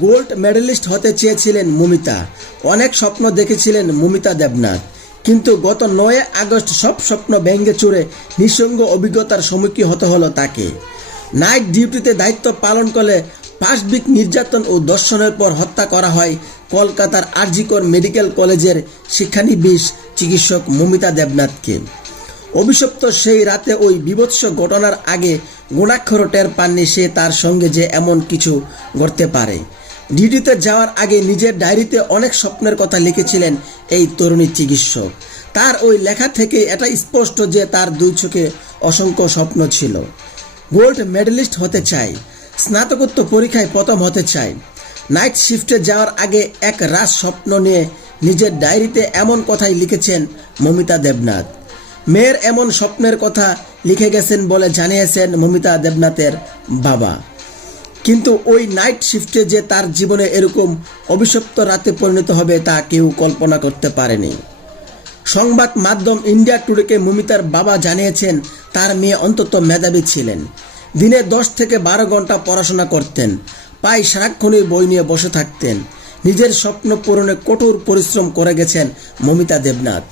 Gold medallist হতে চেয়েছিলেন মমিতা। অনেক স্বপ্ন দেখেছিলেন মমিতা দেবনাথ। কিন্তু গত নয় আগস্ট সব স্বপ্ন ব্যঙ্গে চুরে নিঃসঙ্গ অভিজ্ঞতার সম্মুখীন হতে হলো তাকে। নাইট ডিউটিতে দায়িত্ব পালন করলে পাশবিক নির্যাতন ও দর্শনের পর হত্যা করা হয় কলকাতার আরজিকর মেডিকেল কলেজের শিক্ষানবিশ চিকিৎসক মমিতা দেবনাথকে। অভিশপ্ত সেই রাতে ওই বিভৎস ঘটনার আগে গুণাক্ষর টের পাননি সে তার সঙ্গে যে এমন কিছু ঘটতে পারে। ডিউটিতে যাওয়ার আগে নিজের ডায়েরিতে অনেক স্বপ্নের কথা লিখেছিলেন এই তরুণী চিকিৎসক। তার ওই লেখা থেকে এটা স্পষ্ট যে তার দুই চোখে অসংখ্য স্বপ্ন ছিল। গোল্ড মেডেলিস্ট হতে চাই, স্নাতকোত্তর পরীক্ষায় প্রথম হতে চাই। নাইট শিফটে যাওয়ার আগে এক রাত স্বপ্ন নিয়ে নিজের ডায়েরিতে এমন কথাই লিখেছেন মমিতা দেবনাথ। মেয়ের এমন স্বপ্নের কথা লিখে গেছেন বলে জানিয়েছেন মমিতা দেবনাথের বাবা। কিন্তু ওই নাইট শিফটে যে তার জীবনে এরকম অভিশপ্ত রাতে পরিণত হবে তা কেউ কল্পনা করতে পারেনি। সংবাদ মাধ্যম ইন্ডিয়া টুডেকে মমিতার বাবা জানিয়েছেন, তার মেয়ে অন্তত মেধাবী ছিলেন। দিনে দশ থেকে বারো ঘণ্টা পড়াশোনা করতেন, প্রায় সারাক্ষণই বই নিয়ে বসে থাকতেন। নিজের স্বপ্ন পূরণে কঠোর পরিশ্রম করে গেছেন মমিতা দেবনাথ।